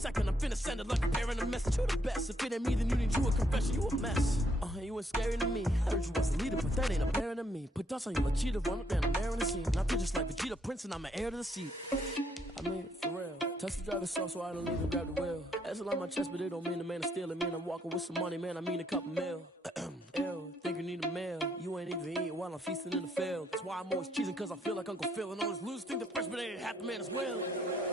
Second, I'm finna send it like a bearing a message. You the best. If it ain't me, then you need you a confession. You a mess. You ain't scary to me. I heard you was a leader, but that ain't apparent to me. Put dust on you like cheetah, run up there and air in the scene. I feel just like Vegeta Prince, and I'm an heir to the seat. I mean, for real. Touch the driver's sauce so I don't even grab the wheel. That's on my chest, but it don't mean the man is stealing. Man, I'm walking with some money, man. I mean a couple mil. Ew, think you need a meal. You ain't even eating while I'm feasting in the field. That's why I'm always cheesing, cause I feel like Uncle Phil. And all those losers think the freshman ain't half the man as well.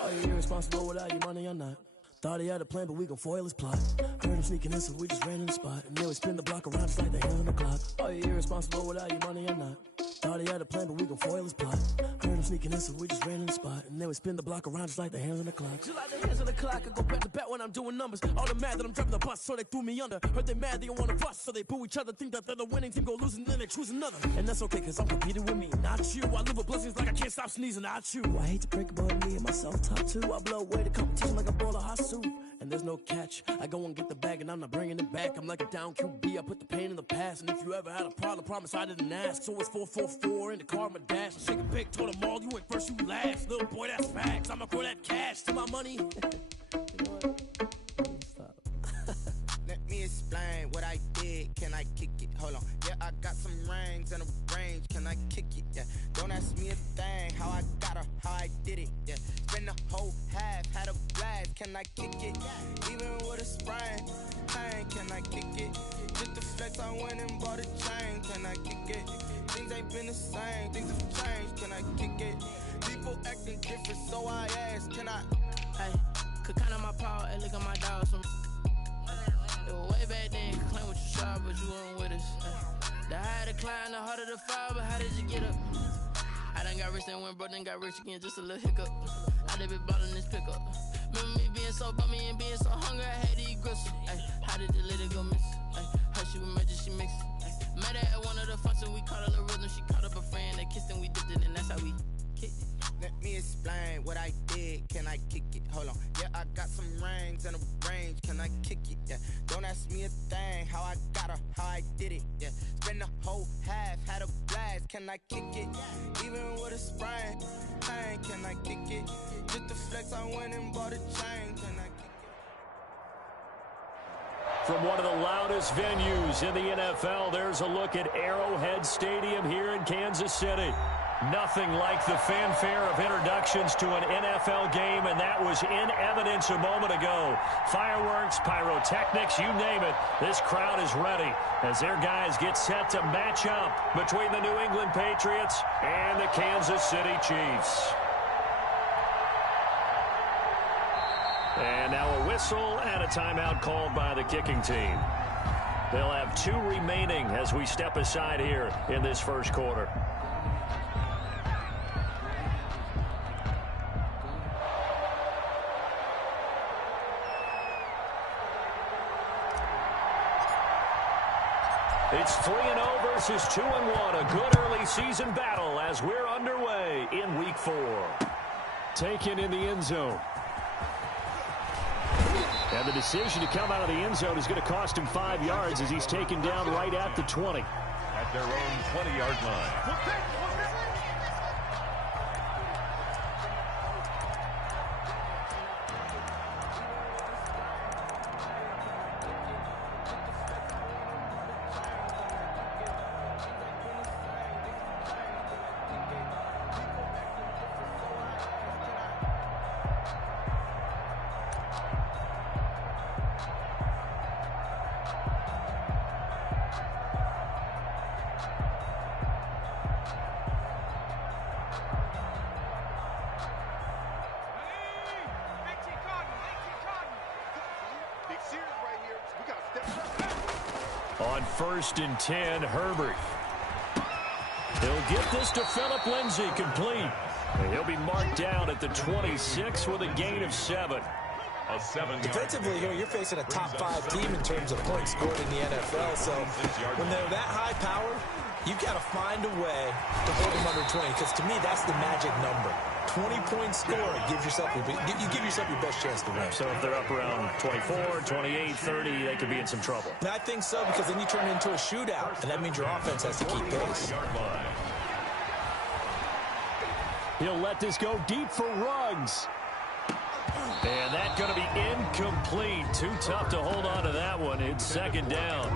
Are you irresponsible without your money or not? Thought he had a plan, but we gon' foil his plot. Heard him sneaking in, so we just ran in the spot. And then we spin the block around just like the hands on the clock. Are you irresponsible without your money or not? Thought he had a plan, but we gon' foil his plot. Heard him sneaking in, so we just ran in the spot. And then we spin the block around just like the hands on the clock. Just like the hands on the clock, I go back to back when I'm doing numbers. All the mad that I'm driving the bus, so they threw me under. Heard they mad, they don't wanna bust, so they boo each other. Think that they're the winning team, go losing, then they choose another. And that's okay, cause I'm competing with me, not you. I live with blessings like I can't stop sneezing, not you. I hate to break it, but me and myself top two. I blow away the competition like a bowl of hot soup. And there's no catch. I go and get the bag and I'm not bringing it back. I'm like a down QB, I put the pain in the past. And if you ever had a problem, promise I didn't ask. So it's 444 in the car, my dash. I shake a big, told them all, you ain't first, you last. Little boy, that's facts. I'ma throw that cash to my money. You know what? Stop. Let me explain what I did. Can I kick it? Hold on. Yeah, I got some rings and a range. Can I kick it? Yeah. Don't ask me a thing. How I got her, how I did it. Yeah. Spend the whole half, had a blast. Can I kick it? Even with a sprain. Pain, can I kick it? Just the flex, I went and bought a chain. Can I kick it? Things ain't been the same. Things have changed. Can I kick it? People acting different, so I ask. Can I? Hey, could count on my power and look at my dogs. Way back then, you could claim what you saw, but you weren't with us. The higher the climb, the harder the fall, but how did you get up? I done got rich, then went broke, then got rich again, just a little hiccup. I done been ballin' this pickup. Remember me being so bummy and being so hungry, I had to eat gristle. How did the lady go miss? How she emergency mix? Met her at one of the functions, we caught a little rhythm. She caught up a friend, they kissed and we dipped it, and that's how we kicked it. Let me explain what I did. Can I kick it? Hold on. Yeah, I got some rings and a range. Can I kick it? Yeah. Don't ask me a thing. How I got her, how I did it. Yeah. Spend the whole half, had a blast. Can I kick it? Even with a sprain. Pain, can I kick it? Just the flex, I went and bought a chain. Can I kick it? From one of the loudest venues in the NFL, there's a look at Arrowhead Stadium here in Kansas City. Nothing like the fanfare of introductions to an NFL game, and that was in evidence a moment ago. Fireworks, pyrotechnics, you name it. This crowd is ready as their guys get set to match up between the New England Patriots and the Kansas City Chiefs. And now a whistle and a timeout called by the kicking team. They'll have 2 remaining as we step aside here in this first quarter. It's 3-0 versus 2-1. A good early season battle as we're underway in Week 4. Taken in the end zone. And the decision to come out of the end zone is going to cost him 5 yards as he's taken down right at the 20. At their own 20-yard line. On 1st and 10, Herbert. He'll get this to Phillip Lindsay, complete. And he'll be marked down at the 26 with a gain of 7. Defensively here, you're facing a top 5 team in terms of points scored in the NFL. So when they're that high power, you've got to find a way to hold them under 20. Because to me, that's the magic number. 20-point score gives yourself you give yourself your best chance to win. So if they're up around 24, 28, 30, they could be in some trouble. And I think so, because then you turn it into a shootout, and that means your offense has to keep pace. He'll let this go deep for Ruggs. And that's going to be incomplete. Too tough to hold on to that one. It's second down.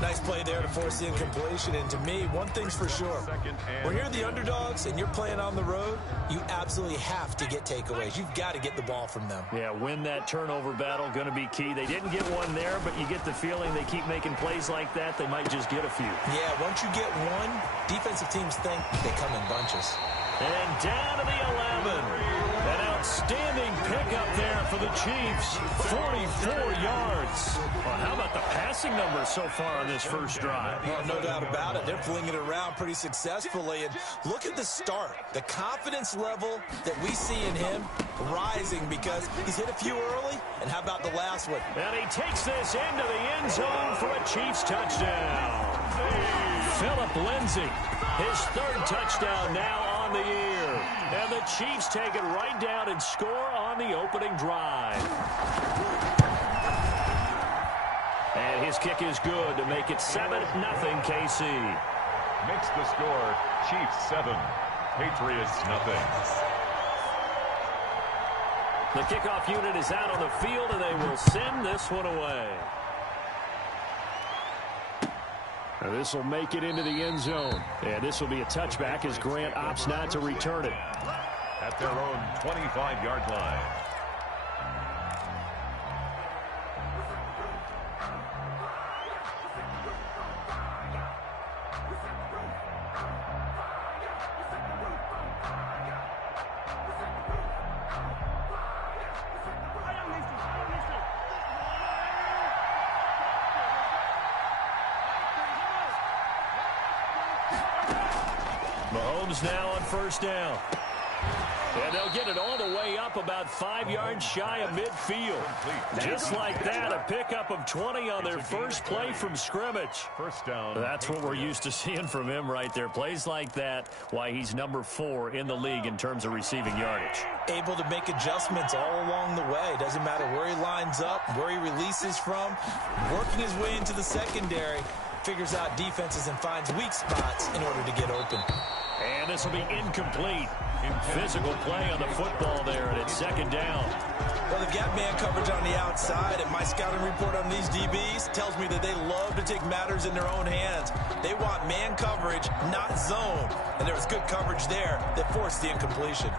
Nice play there to force the incompletion. And to me, one thing's for sure. When you're the underdogs and you're playing on the road, you absolutely have to get takeaways. You've got to get the ball from them. Yeah, win that turnover battle, going to be key. They didn't get one there, but you get the feeling they keep making plays like that, they might just get a few. Yeah, once you get one, defensive teams think they come in bunches. And down to the 11. An outstanding pickup there for the Chiefs. 44 yards. Well, how about the passing numbers so far on this first drive? Oh, no doubt about it. They're flinging it around pretty successfully. And look at the start. The confidence level that we see in him rising because he's hit a few early. And how about the last one? And he takes this into the end zone for a Chiefs touchdown. Phillip Lindsay, his third touchdown now on the year. And the Chiefs take it right down and score on the opening drive. And his kick is good to make it 7-0 KC. Makes the score Chiefs 7, Patriots nothing. The kickoff unit is out on the field, and they will send this one away. Now this will make it into the end zone. And this will be a touchback as Grant opts not to return it. At their own 25-yard line. Mahomes now on first down. And they'll get it all the way up about 5 yards shy of midfield. Just like that, a pickup of 20 on their first play from scrimmage. First down. That's what we're used to seeing from him right there. Plays like that, why he's number 4 in the league in terms of receiving yardage. Able to make adjustments all along the way. Doesn't matter where he lines up, where he releases from. Working his way into the secondary. Figures out defenses and finds weak spots in order to get open. And this will be incomplete. Physical play on the football there, and it's second down. Well, they've got man coverage on the outside, and my scouting report on these DBs tells me that they love to take matters in their own hands. They want man coverage, not zone. And there was good coverage there that forced the incompletion.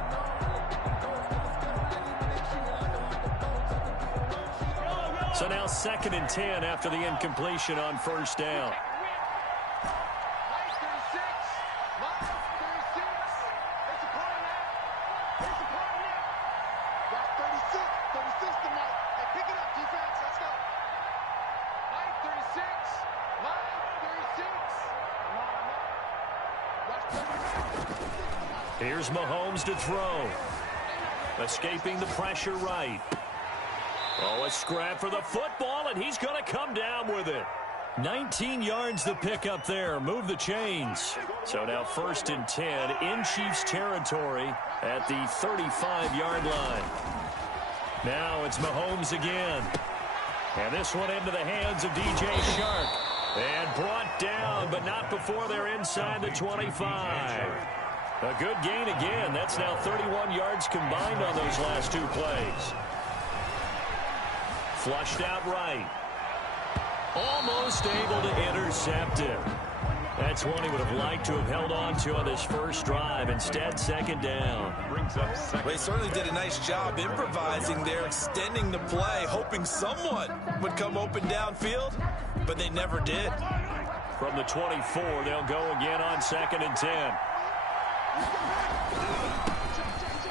So now 2nd and 10 after the incompletion on first down. Here's Mahomes to throw. Escaping the pressure right. Oh, a scrap for the football, and he's going to come down with it. 19 yards the pickup there. Move the chains. So now 1st and 10 in Chiefs territory at the 35-yard line. Now it's Mahomes again. And this one into the hands of DJ Shark. And brought down, but not before they're inside the 25. A good gain again. That's now 31 yards combined on those last 2 plays. Flushed out right. Almost able to intercept it. That's one he would have liked to have held on to on this first drive. Instead, second down. Brings up second. Well, he certainly did a nice job improvising there, extending the play, hoping someone would come open downfield, but they never did. From the 24, they'll go again on 2nd and 10.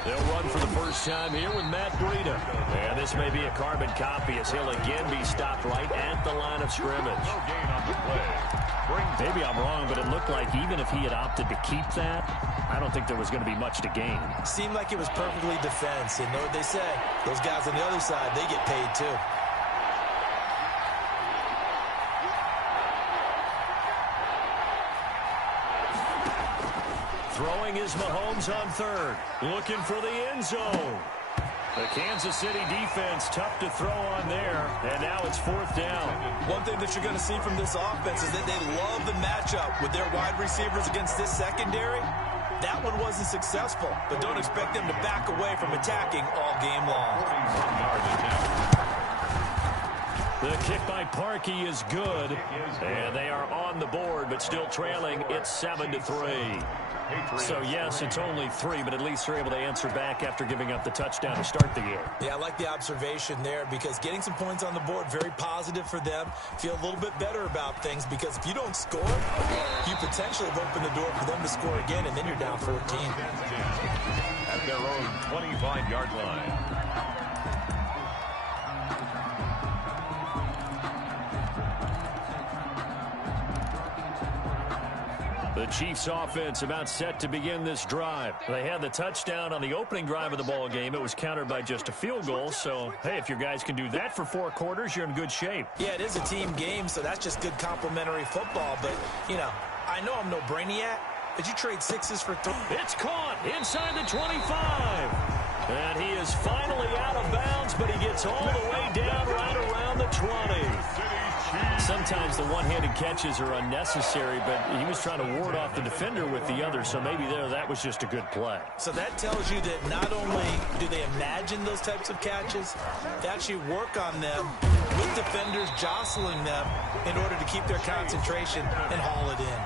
They'll run for the first time here with Matt Breida. And this may be a carbon copy as he'll again be stopped right at the line of scrimmage. No gain on the play. Maybe I'm wrong, but it looked like even if he had opted to keep that, I don't think there was going to be much to gain. Seemed like it was perfectly defense. And know what they say? Those guys on the other side, they get paid too. Throwing is Mahomes on 3rd. Looking for the end zone. The Kansas City defense tough to throw on there. And now it's 4th down. One thing that you're going to see from this offense is that they love the matchup with their wide receivers against this secondary. That one wasn't successful, but don't expect them to back away from attacking all game long. The kick by Parkey is good, and they are on the board, but still trailing. It's 7-3. So, yes, it's only 3, but at least they're able to answer back after giving up the touchdown to start the game. Yeah, I like the observation there because getting some points on the board, very positive for them. Feel a little bit better about things because if you don't score, you potentially have opened the door for them to score again, and then you're down 14. At their own 25-yard line. The Chiefs offense about set to begin this drive. They had the touchdown on the opening drive of the ball game. It was countered by just a field goal. So, hey, if your guys can do that for 4 quarters, you're in good shape. Yeah, it is a team game, so that's just good complimentary football. But, you know, I know I'm no brainiac, but you trade 6s for 3. It's caught inside the 25. And he is finally out of bounds, but he gets all the way down right around the 20. Sometimes the one-handed catches are unnecessary, but he was trying to ward off the defender with the other, so maybe that was just a good play. So that tells you that not only do they imagine those types of catches, they actually work on them with defenders jostling them in order to keep their concentration and haul it in.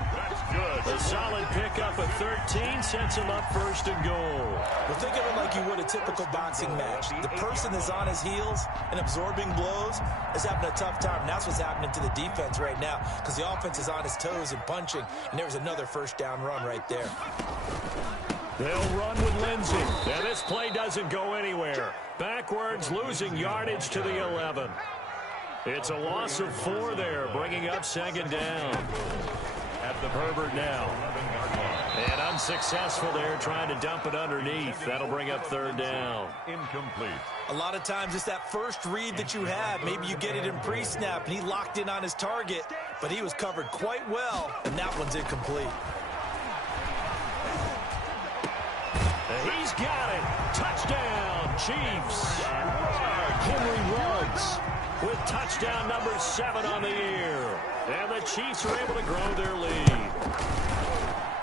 Good. A solid pickup of 13 sets him up first and goal. Well, think of it like you would a typical boxing match. The person is on his heels and absorbing blows is having a tough time. And that's what's happening to the defense right now because the offense is on his toes and punching, and there's another first down run right there. They'll run with Lindsey. And this play doesn't go anywhere. Backwards, losing yardage to the 11. It's a loss of 4 there, bringing up second down. At the Herbert now. And unsuccessful there, trying to dump it underneath. That'll bring up third down. Incomplete. A lot of times it's that first read that you have. Maybe you get it in pre-snap, and he locked in on his target, but he was covered quite well, and that one's incomplete. And he's got it. Touchdown, Chiefs. Henry Ruggs with touchdown number 7 on the year. And the Chiefs are able to grow their lead.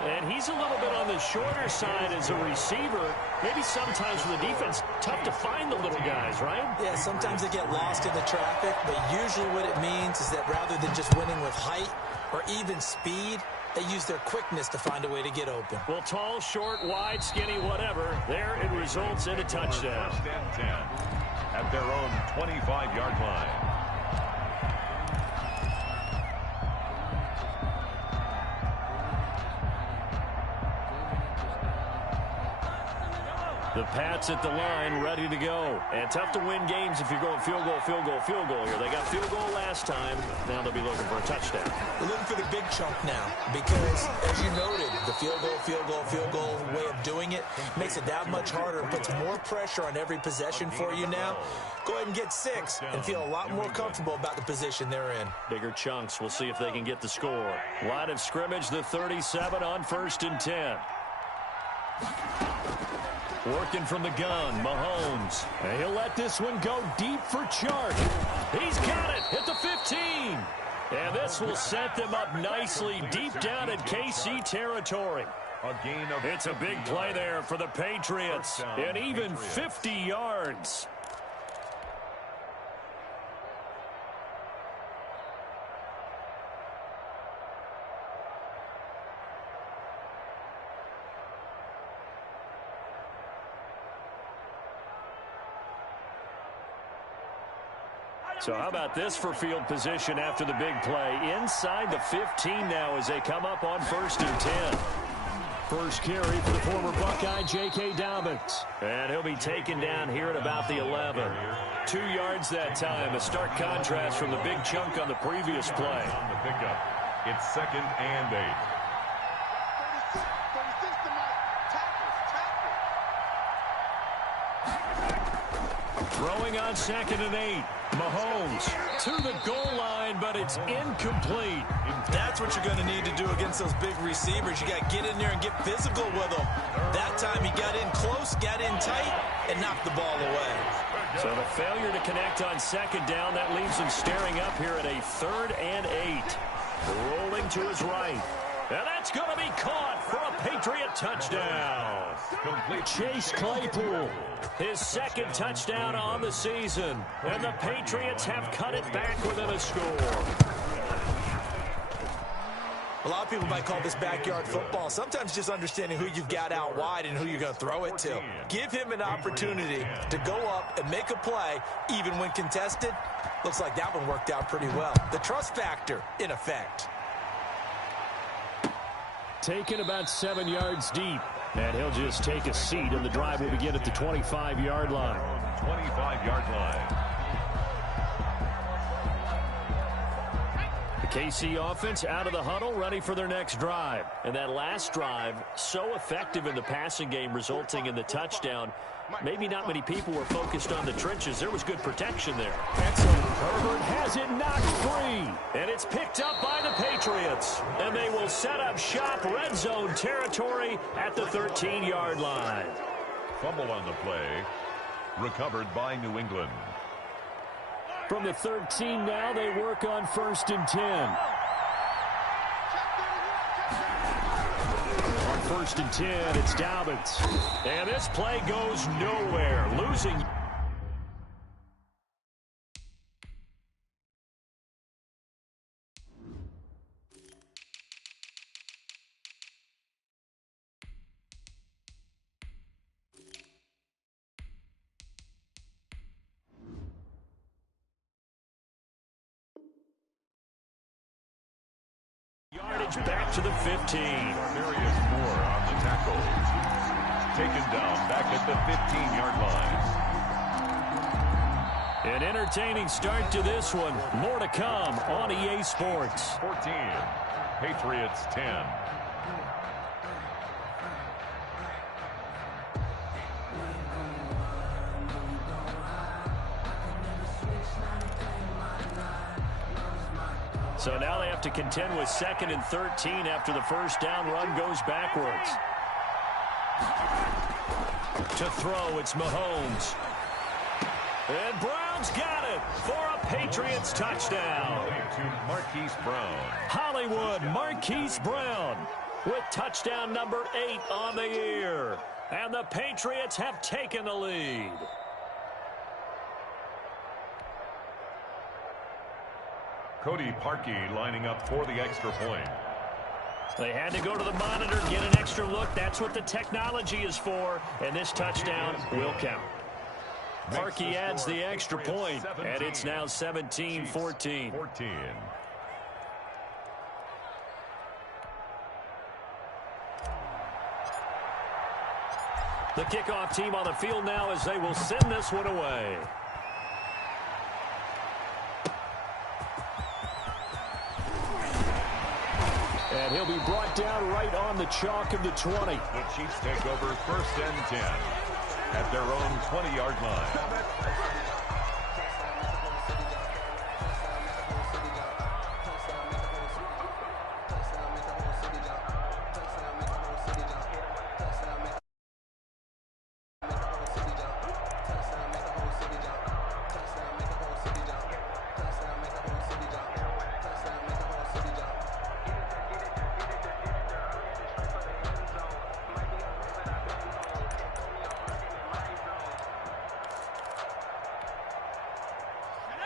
And he's a little bit on the shorter side as a receiver. Maybe sometimes for the defense, tough to find the little guys, right? Yeah, sometimes they get lost in the traffic, but usually what it means is that rather than just winning with height or even speed, they use their quickness to find a way to get open. Well, tall, short, wide, skinny, whatever, there it results in a touchdown. First and 10 at their own 25-yard line. The Pats at the line, ready to go. And tough to win games if you're going field goal, field goal, field goal here. They got field goal last time. Now they'll be looking for a touchdown. We're looking for the big chunk now because, as you noted, the field goal way of doing it makes it that much harder and puts more pressure on every possession for you now. Go ahead and get 6 and feel a lot more comfortable about the position they're in. Bigger chunks. We'll see if they can get the score. Line of scrimmage, the 37 on 1st and 10. Working from the gun, Mahomes. And he'll let this one go deep for Chark. He's got it at the 15. And this will set them up nicely deep down in KC territory. It's a big play there for the Patriots. And even 50 yards. So how about this for field position after the big play? Inside the 15 now as they come up on 1st and 10. First carry for the former Buckeye, J.K. Dobbins. And he'll be taken down here at about the 11. 2 yards that time. A stark contrast from the big chunk on the previous play. On the pickup, it's 2nd and 8. Throwing on 2nd and 8. Mahomes to the goal line, but it's incomplete. That's what you're going to need to do against those big receivers. You got to get in there and get physical with them. That time he got in close, got in tight, and knocked the ball away. So the failure to connect on 2nd down, that leaves him staring up here at a 3rd and 8. Rolling to his right. And that's going to be caught for a Patriot touchdown. Chase Claypool, his second touchdown on the season. And the Patriots have cut it back within a score. A lot of people might call this backyard football. Sometimes just understanding who you've got out wide and who you're going to throw it to. Give him an opportunity to go up and make a play, even when contested. Looks like that one worked out pretty well. The trust factor in effect. Taken about 7 yards deep. And he'll just take a seat, and the drive will begin at the 25-yard line. 25-yard line. The KC offense out of the huddle, ready for their next drive. And that last drive, so effective in the passing game, resulting in the touchdown. Maybe not many people were focused on the trenches. There was good protection there. Excellent. Herbert has it knocked free. And it's picked up by the Patriots. And they will set up shop, red zone territory at the 13-yard line. Fumble on the play. Recovered by New England. From the 13 now, they work on 1st and 10. On 1st and 10, it's Dobbins. And this play goes nowhere, losing. Yardage back to the 15. Marius Moore on the tackle. Taken down back at the 15-yard line. An entertaining start to this one. More to come on EA Sports. 14. Patriots 10. So now they have to contend with 2nd and 13 after the first down run goes backwards. To throw, it's Mahomes. And Brown's got it for a Patriots touchdown. To Marquise Brown. Hollywood Marquise Brown with touchdown number 8 on the year. And the Patriots have taken the lead. Cody Parkey lining up for the extra point. They had to go to the monitor, get an extra look. That's what the technology is for. And this touchdown will count. Parkey adds the extra point, and it's now 17-14. The kickoff team on the field now as they will send this one away. And he'll be brought down right on the chalk of the 20. The Chiefs take over 1st and 10 at their own 20-yard line.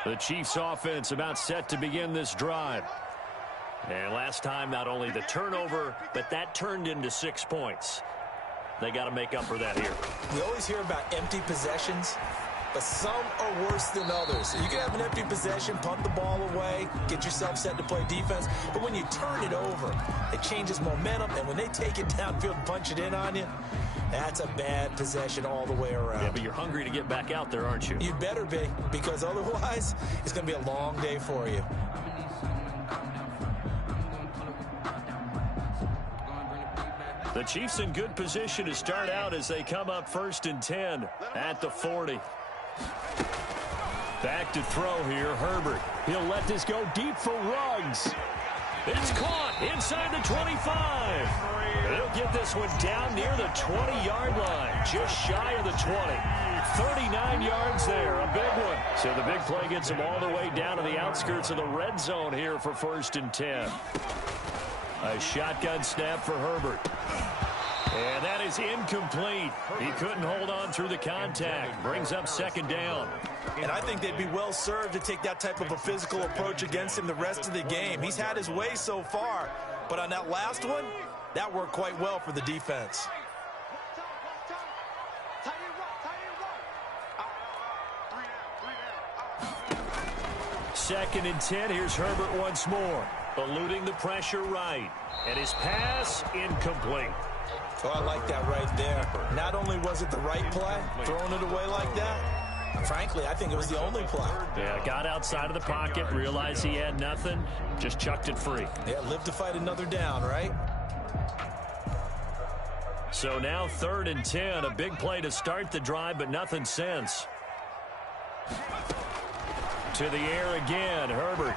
The Chiefs offense about set to begin this drive. And last time, not only the turnover, but that turned into 6 points. They got to make up for that here. We always hear about empty possessions, but some are worse than others. You can have an empty possession, punt the ball away, get yourself set to play defense. But when you turn it over, it changes momentum. And when they take it downfield and punch it in on you, that's a bad possession all the way around. Yeah, but you're hungry to get back out there, aren't you? You better be, because otherwise it's going to be a long day for you. The Chiefs in good position to start out as they come up 1st and 10 at the 40. Back to throw here, Herbert. He'll let this go deep for Ruggs. It's caught inside the 25. He'll get this one down near the 20-yard line, just shy of the 20. 39 yards there, a big one. So the big play gets him all the way down to the outskirts of the red zone here for 1st and 10. A shotgun snap for Herbert. And that is incomplete. He couldn't hold on through the contact. Brings up second down. And I think they'd be well served to take that type of a physical approach against him the rest of the game. He's had his way so far, but on that last one, that worked quite well for the defense. Second and 10. Here's Herbert once more. Eluding the pressure right. And his pass incomplete. Oh, I like that right there. Not only was it the right play, throwing it away like that, frankly, I think it was the only play. Yeah, got outside of the pocket, realized he had nothing, just chucked it free. Yeah, live to fight another down, right? So now 3rd and 10, a big play to start the drive, but nothing since. To the air again, Herbert.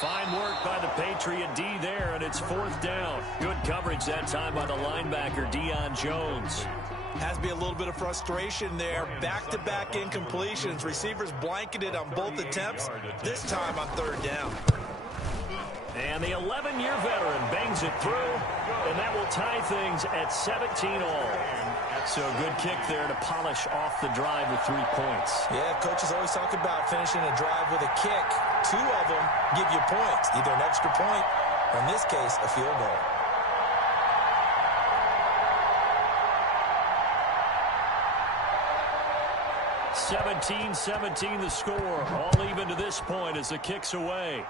Fine work by the Patriot D there, and it's 4th down. Good coverage that time by the linebacker, Deion Jones. Has to be a little bit of frustration there. Back-to-back incompletions. Receivers blanketed on both attempts, this time on 3rd down. And the 11-year veteran bangs it through, and that will tie things at 17 all. So a good kick there to polish off the drive with 3 points. Yeah, coaches always talk about finishing a drive with a kick. 2 of them give you points, either an extra point, or in this case, a field goal. (17-17) the score. All even to this point as the kick's away.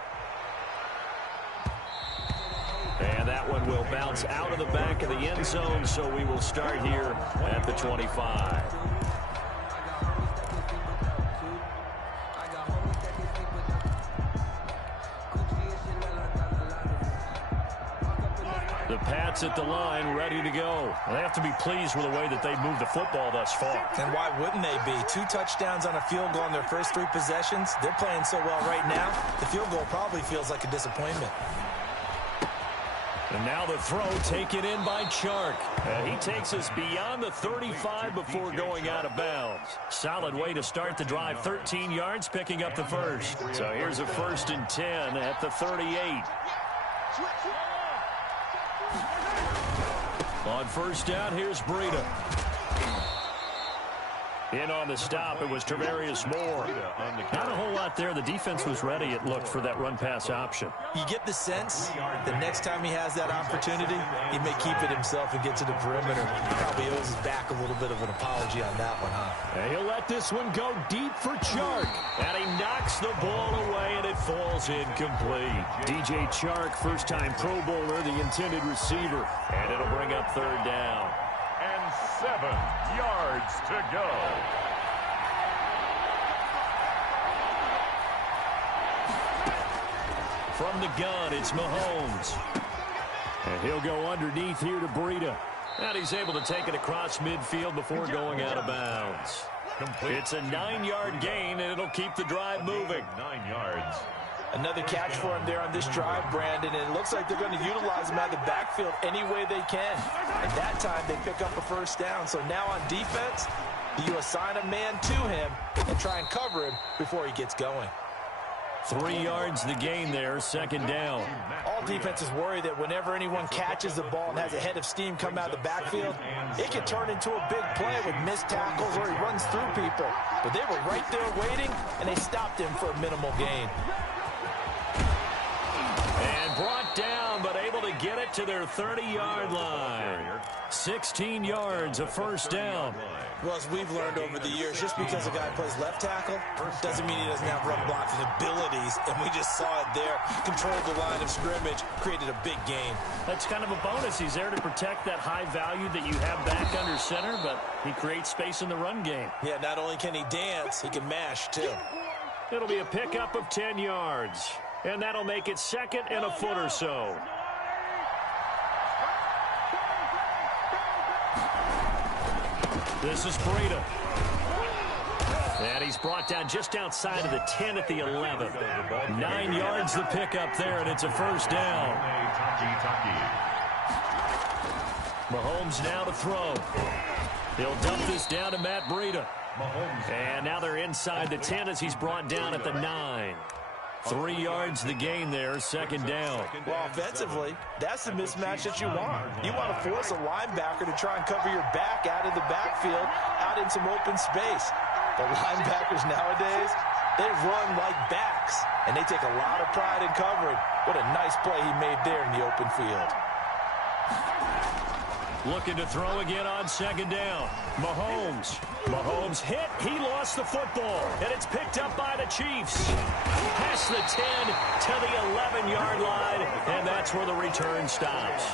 And that one will bounce out of the back of the end zone, so we will start here at the 25. The Pats at the line, ready to go. They have to be pleased with the way that they've moved the football thus far. And why wouldn't they be? 2 touchdowns on a field goal in their first 3 possessions. They're playing so well right now, the field goal probably feels like a disappointment. And now the throw taken in by Chark. He takes us beyond the 35 before going out of bounds. Solid way to start the drive. 13 yards, picking up the first. So here's a 1st and 10 at the 38. On 1st down, here's Breida. In on the stop, it was Travarius Moore. Not a whole lot there. The defense was ready, it looked, for that run-pass option. You get the sense that next time he has that opportunity, he may keep it himself and get to the perimeter. He probably owes his back a little bit of an apology on that one, huh? And he'll let this one go deep for Chark. And he knocks the ball away, and it falls incomplete. DJ Chark, first-time Pro Bowler, the intended receiver. And it'll bring up 3rd down. And 7 yards to go. From the gun, it's Mahomes. And he'll go underneath here to Breida. And he's able to take it across midfield before going out of bounds. It's a 9-yard gain, and it'll keep the drive moving. 9 yards. Another catch for him there on this drive, Brandon, and it looks like they're going to utilize him out of the backfield any way they can. And that time, they pick up a 1st down. So now on defense, you assign a man to him and try and cover him before he gets going. 3 yards the gain there, 2nd down. All defenses worry that whenever anyone catches the ball and has a head of steam come out of the backfield, it can turn into a big play with missed tackles or he runs through people. But they were right there waiting, and they stopped him for a minimal gain. And brought down, but able to get it to their 30-yard line. 16 yards, a 1st down. Well, as we've learned over the years, just because a guy plays left tackle doesn't mean he doesn't have run blocking abilities, and we just saw it there. Controlled the line of scrimmage, created a big gain. That's kind of a bonus. He's there to protect that high value that you have back under center, but he creates space in the run game. Yeah, not only can he dance, he can mash, too. It'll be a pickup of 10 yards, and that'll make it 2nd and a foot or so. This is Breida. And he's brought down just outside of the 10 at the 11. 9 yards the pickup there, and it's a 1st down. Mahomes now to throw. He'll dump this down to Matt Breida. And now they're inside the 10 as he's brought down at the 9. 3 yards the gain there, second down. Well, offensively, that's the mismatch that you want. You want to force a linebacker to try and cover your back out of the backfield, out in some open space. The linebackers nowadays, they run like backs, and they take a lot of pride in covering. What a nice play he made there in the open field. Looking to throw again on second down. Mahomes hit. He lost the football, and it's picked up by the Chiefs. Past the 10 to the 11-yard line, and that's where the return stops.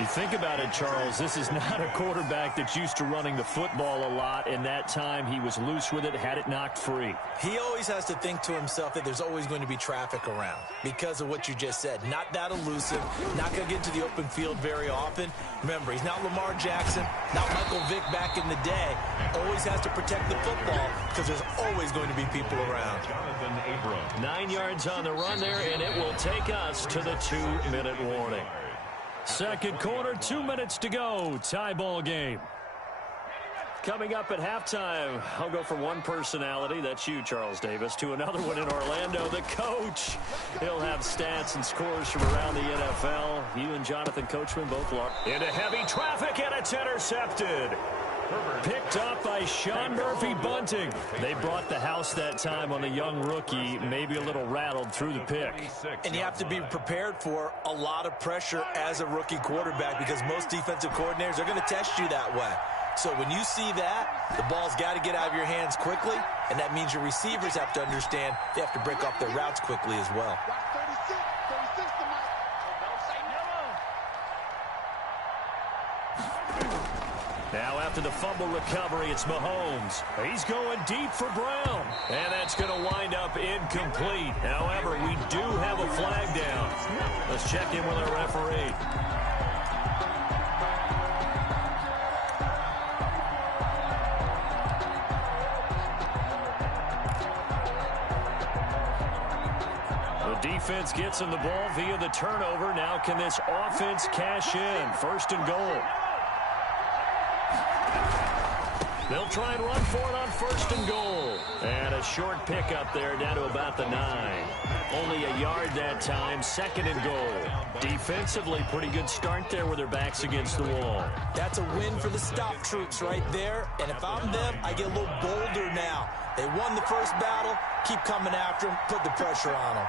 You think about it, Charles, this is not a quarterback that's used to running the football a lot, and that time he was loose with it, had it knocked free. He always has to think to himself that there's always going to be traffic around because of what you just said. Not that elusive, not going to get to the open field very often. Remember, he's not Lamar Jackson, not Michael Vick back in the day. Always has to protect the football because there's always going to be people around. 9 yards on the run there, and it will take us to the 2-minute warning. Second quarter, 2 minutes to go. Tie ball game. Coming up at halftime, I'll go from one personality, that's you, Charles Davis, to another one in Orlando, the coach. He'll have stats and scores from around the NFL. You and Jonathan Coachman both into heavy traffic, and it's intercepted. Picked up by Sean Murphy Bunting. They brought the house that time on the young rookie, maybe a little rattled through the pick. And you have to be prepared for a lot of pressure as a rookie quarterback because most defensive coordinators are going to test you that way. So when you see that, the ball's got to get out of your hands quickly, and that means your receivers have to understand they have to break off their routes quickly as well. Now after the fumble recovery, it's Mahomes. He's going deep for Brown. And that's going to wind up incomplete. However, we do have a flag down. Let's check in with our referee. The defense gets him the ball via the turnover. Now can this offense cash in? First and goal. They'll try and run for it on first and goal. And a short pickup there down to about the 9. Only a yard that time, second and goal. Defensively, pretty good start there with their backs against the wall. That's a win for the stop troops right there. And if I'm them, I get a little bolder now. They won the first battle. Keep coming after them. Put the pressure on them.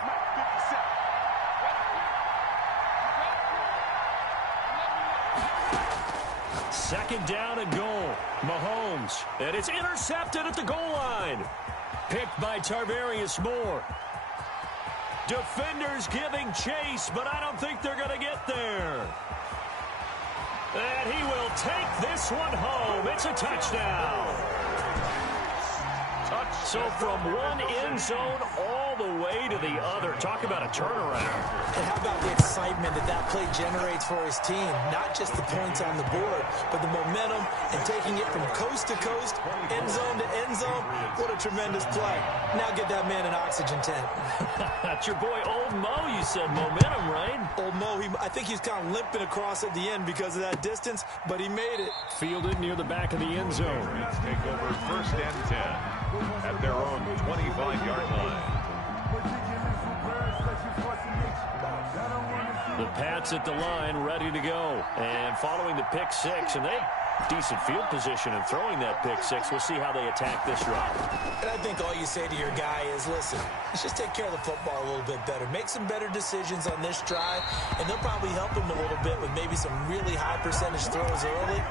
Second down and goal. Mahomes. And it's intercepted at the goal line. Picked by Tarvarius Moore. Defenders giving chase, but I don't think they're going to get there. And he will take this one home. It's a touchdown. So from one end zone all the way to the other. Talk about a turnaround. And how about the excitement that play generates for his team? Not just the points on the board, but the momentum and taking it from coast to coast, end zone to end zone. What a tremendous play. Now get that man an oxygen tent. That's your boy Old Mo, you said. Momentum, right? Old Mo, I think he's kind of limping across at the end because of that distance, but he made it. Fielded near the back of the end zone. Take over first and 10 at their own 25-yard line. The Pats at the line, ready to go. And following the pick six, and they have decent field position in throwing that pick six. We'll see how they attack this drive. And I think all you say to your guy is, listen, let's just take care of the football a little bit better. Make some better decisions on this drive, and they'll probably help him a little bit with maybe some really high percentage throws early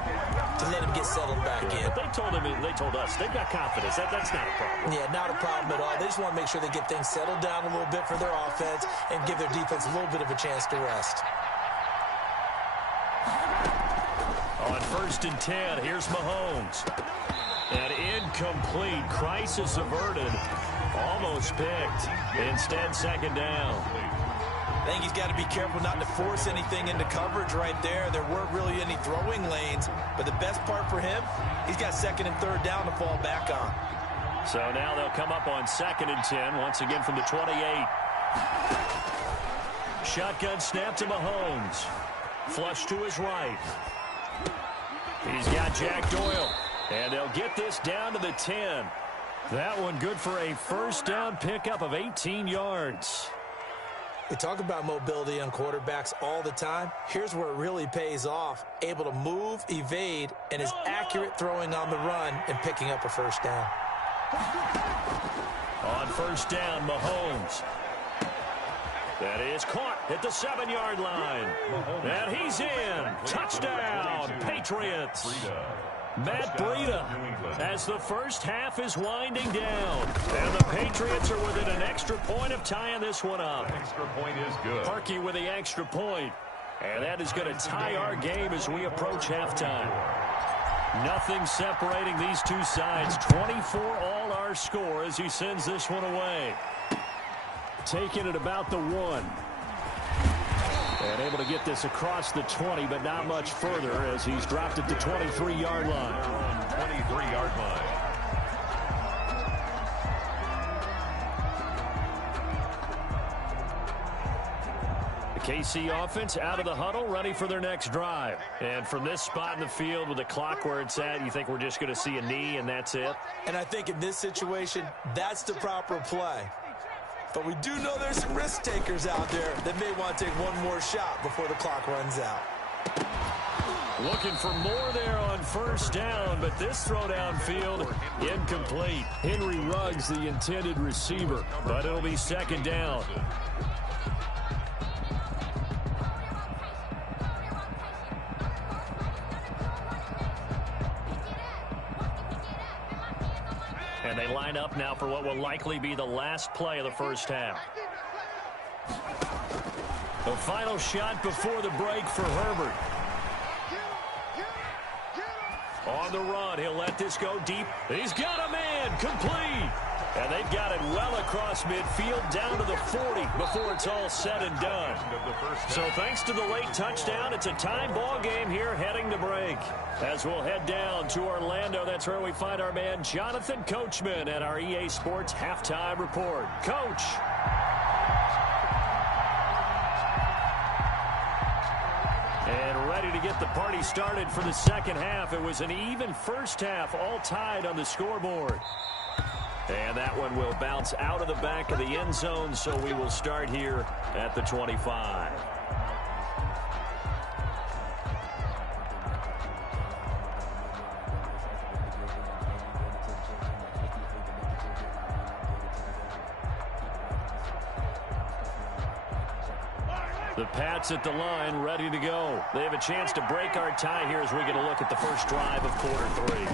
to let him get settled back in. But they told us, they've got confidence. That's not a problem. Yeah, not a problem at all. They just want to make sure they get things settled down a little bit for their offense and give their defense a little bit of a chance to rest. On first and 10, here's Mahomes. And incomplete. Crisis averted. Almost picked. Instead, second down. I think he's got to be careful not to force anything into coverage right there. There weren't really any throwing lanes. But the best part for him, he's got second and third down to fall back on. So now they'll come up on second and 10, once again from the 28. Shotgun snap to Mahomes. Flush to his right. He's got Jack Doyle. And they'll get this down to the 10. That one good for a first down pickup of 18 yards. We talk about mobility on quarterbacks all the time. Here's where it really pays off. Able to move, evade, and is accurate throwing on the run and picking up a first down. On first down, Mahomes. That is caught at the 7-yard line. And he's in. Touchdown, Patriots. Matt Breida as the first half is winding down. And the Patriots are within an extra point of tying this one up. Extra point is good. Parkey with the extra point. And that is going to tie our game as we approach halftime. Nothing separating these two sides. 24 all our score as he sends this one away. Taking it about the 1. And able to get this across the 20, but not much further as he's dropped at the 23-yard line. 23-yard line. The KC offense out of the huddle, ready for their next drive. And from this spot in the field with the clock where it's at, you think we're just going to see a knee and that's it? And I think in this situation, that's the proper play. But we do know there's some risk takers out there that may want to take one more shot before the clock runs out. Looking for more there on first down, but this throw downfield incomplete. Henry Ruggs, the intended receiver, but it'll be second down. And they line up now for what will likely be the last play of the first half. The final shot before the break for Herbert. On the run, he'll let this go deep. He's got a man, complete. And they've got it well across midfield down to the 40 before it's all said and done. So thanks to the late touchdown, it's a tie ball game here heading to break. As we'll head down to Orlando, that's where we find our man Jonathan Coachman at our EA Sports Halftime Report. Coach. And ready to get the party started for the second half. It was an even first half, all tied on the scoreboard. And that one will bounce out of the back of the end zone, so we will start here at the 25. The Pats at the line, ready to go. They have a chance to break our tie here as we get a look at the first drive of quarter 3.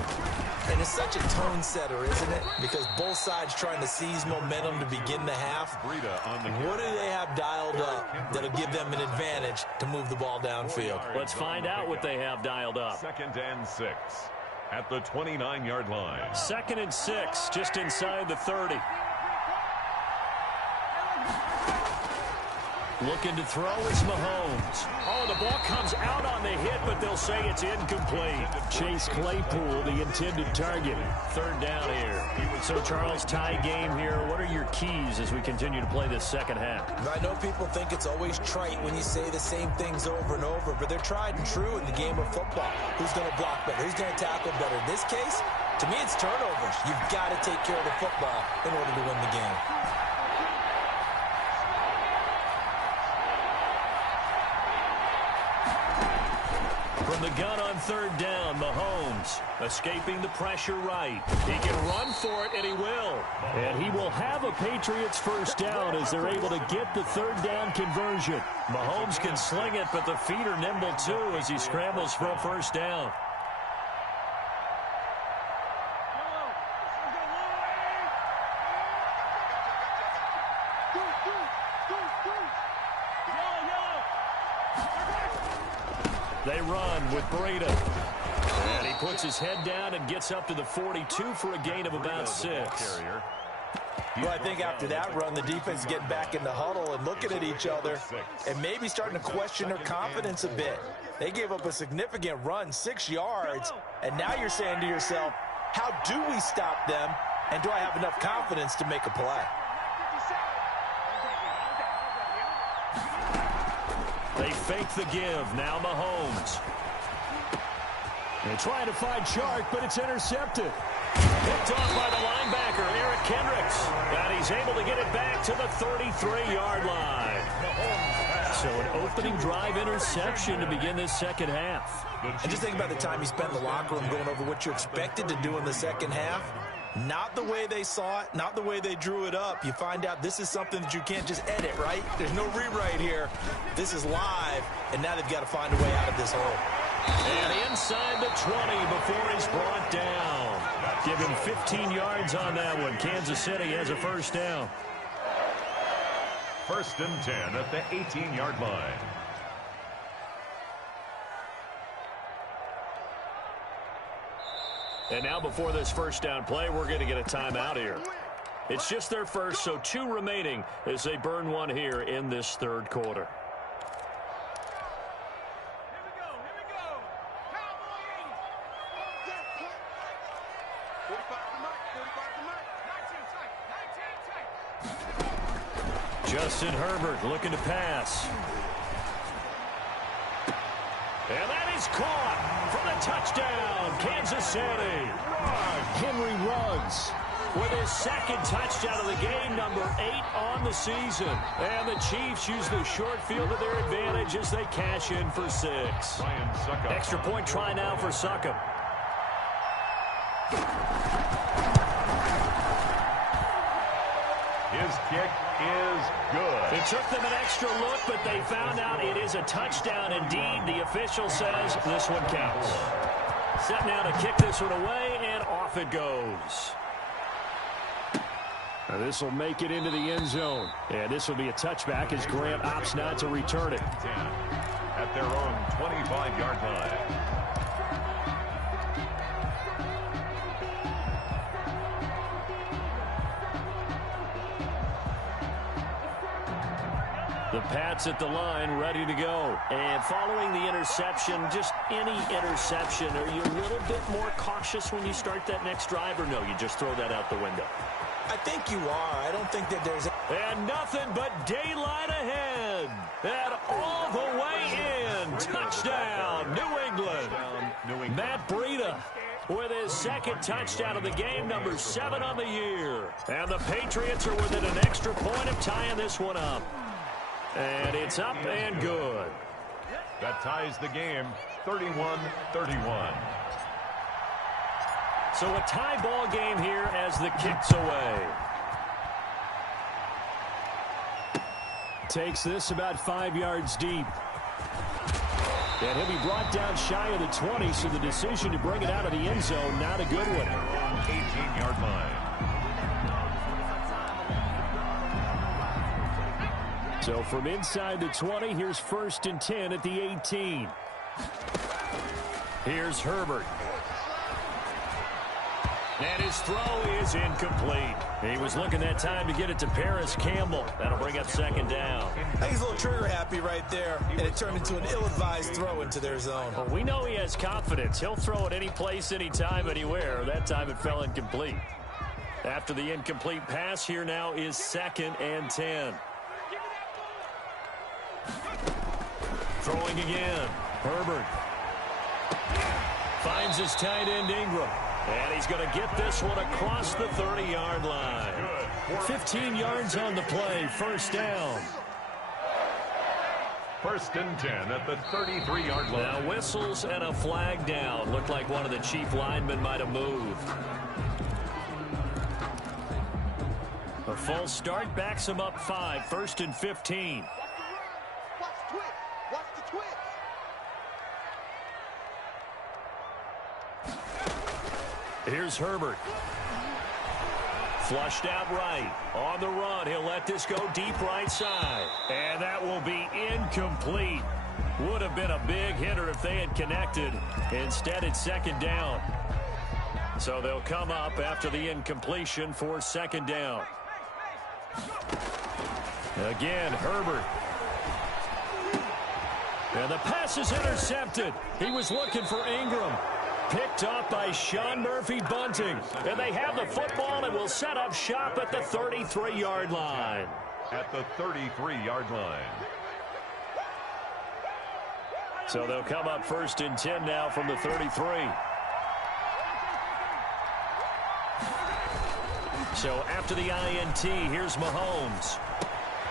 And it's such a tone setter, isn't it? Because both sides trying to seize momentum to begin the half. What do they have dialed up that'll give them an advantage to move the ball downfield? Let's find out what they have dialed up. 2nd and 6 at the 29-yard line. 2nd and 6, just inside the 30. Looking to throw is Mahomes. Oh, the ball comes out on the hit, but they'll say it's incomplete. Chase Claypool, the intended target. 3rd down here. So, Charles, tie game here. What are your keys as we continue to play this second half? I know people think it's always trite when you say the same things over and over, but they're tried and true in the game of football. Who's going to block better? Who's going to tackle better? In this case, to me, it's turnovers. You've got to take care of the football in order to win the game. From the gun on 3rd down, Mahomes escaping the pressure right. He can run for it, and he will. And he will have a Patriots first down as they're able to get the 3rd down conversion. Mahomes can sling it, but the feet are nimble too as he scrambles for a first down. They run with Breida. And he puts his head down and gets up to the 42 for a gain of about 6. Well, I think after that run, the defense is getting back in the huddle and looking at each other and maybe starting to question their confidence a bit. They gave up a significant run, 6 yards, and now you're saying to yourself, how do we stop them, and do I have enough confidence to make a play? They fake the give. Now Mahomes. They're trying to find Chark, but it's intercepted. Picked off by the linebacker, Eric Kendricks. And he's able to get it back to the 33-yard line. So an opening drive interception to begin this second half. And just think about the time you spent in the locker room going over what you expected to do in the second half. Not the way they saw it, not the way they drew it up. You find out this is something that you can't just edit, right? There's no rewrite here. This is live, and now they've got to find a way out of this hole. And inside the 20 before he's brought down. Give him 15 yards on that one. Kansas City has a first down. 1st and 10 at the 18-yard line. And now before this first down play, we're going to get a timeout here. It's just their first, so 2 remaining as they burn one here in this third quarter. Justin Herbert looking to pass. And that is caught for the touchdown, Kansas City. Henry Ruggs with his second touchdown of the game, number 8 on the season. And the Chiefs use the short field to their advantage as they cash in for 6. Extra point try now for Succop. His kick is good. It took them an extra look, but they found out it is a touchdown indeed. The official says this one counts. Set now to kick this one away, and off it goes. Now this will make it into the end zone. And this will be a touchback as Grant opts not to return it. 10 at their own 25-yard line. The Pats at the line, ready to go. And following the interception, just any interception, are you a little bit more cautious when you start that next drive, or no, you just throw that out the window? I think you are. I don't think that there's... And nothing but daylight ahead. And all the way in. Touchdown, New England. Matt Breida with his second touchdown of the game, number 7 on the year. And the Patriots are within an extra point of tying this one up. And it's up and good. That ties the game, 31-31. So a tie ball game here as the kick's away. Takes this about 5 yards deep. And he'll be brought down shy of the 20, so the decision to bring it out of the end zone, not a good one. 18-yard line. So from inside the 20, here's 1st and 10 at the 18. Here's Herbert. And his throw is incomplete. He was looking that time to get it to Paris Campbell. That'll bring up 2nd down. I think he's a little trigger happy right there, and it turned into an ill-advised throw into their zone. Well, we know he has confidence. He'll throw it any place, anytime, anywhere. That time it fell incomplete. After the incomplete pass, here now is 2nd and 10. Throwing again. Herbert finds his tight end Ingram. And he's going to get this one across the 30-yard line. 15 yards on the play. 1st down. 1st and 10 at the 33-yard line. Now whistles and a flag down. Looked like one of the Chief linemen might have moved. A false start backs him up 5. 1st and 15. Here's Herbert. Flushed out right. On the run. He'll let this go deep right side. And that will be incomplete. Would have been a big hitter if they had connected. Instead, it's 2nd down. So they'll come up after the incompletion for 2nd down. Again, Herbert. And the pass is intercepted. He was looking for Ingram. Picked up by Sean Murphy-Bunting. And they have the football and will set up shop at the 33-yard line. At the 33-yard line. So they'll come up 1st and 10 now from the 33. So after the INT, here's Mahomes.